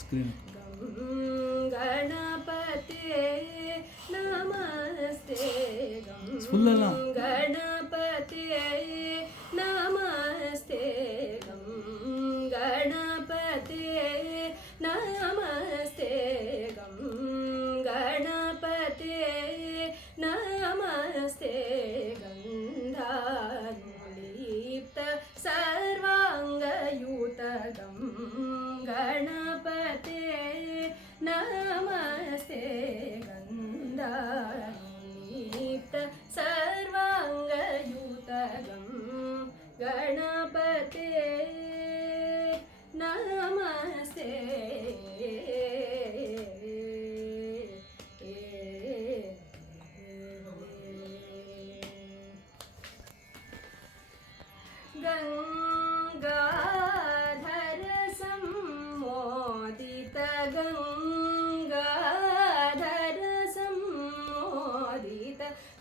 screen Ganapathi நமஸ்தே ஸ்கூல்லலாம் கண ஜகதம் கணபதே நமசே கந்தீத்த சர்வாங்கயூதகம் கணபதே நமசே கங்கா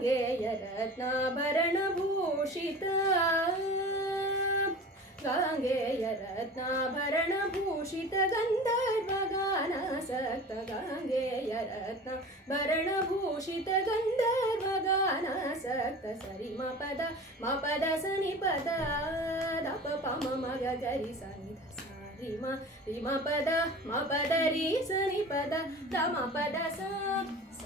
ಗಂಗೆಯ ರತ್ನಾಭರಣ ಭೂಷಿತ ಗಂಗೆಯ ರತ್ನಾಭರಣ ಭೂಷಿತ ಗಂಧರ್ವಗಾನ ಸಕ್ತ ಗಂಗೆಯ ರತ್ನ ಭರಣ ಭೂಷಿತ ಗಂಧರ್ವಗಾನ ಸಕ್ತ ಸರಿ ಮ ಪದ ಮ ಪದ ಸನಿ ಪದ ದಪ ಪಮ ಮಗ ಗರಿ ಸನಿ ರಿಮ ರಿಮ ಪದ ಮ ಪದ ರೀ ಸನಿ ಪದ ದ ಮ ಪದ ಸ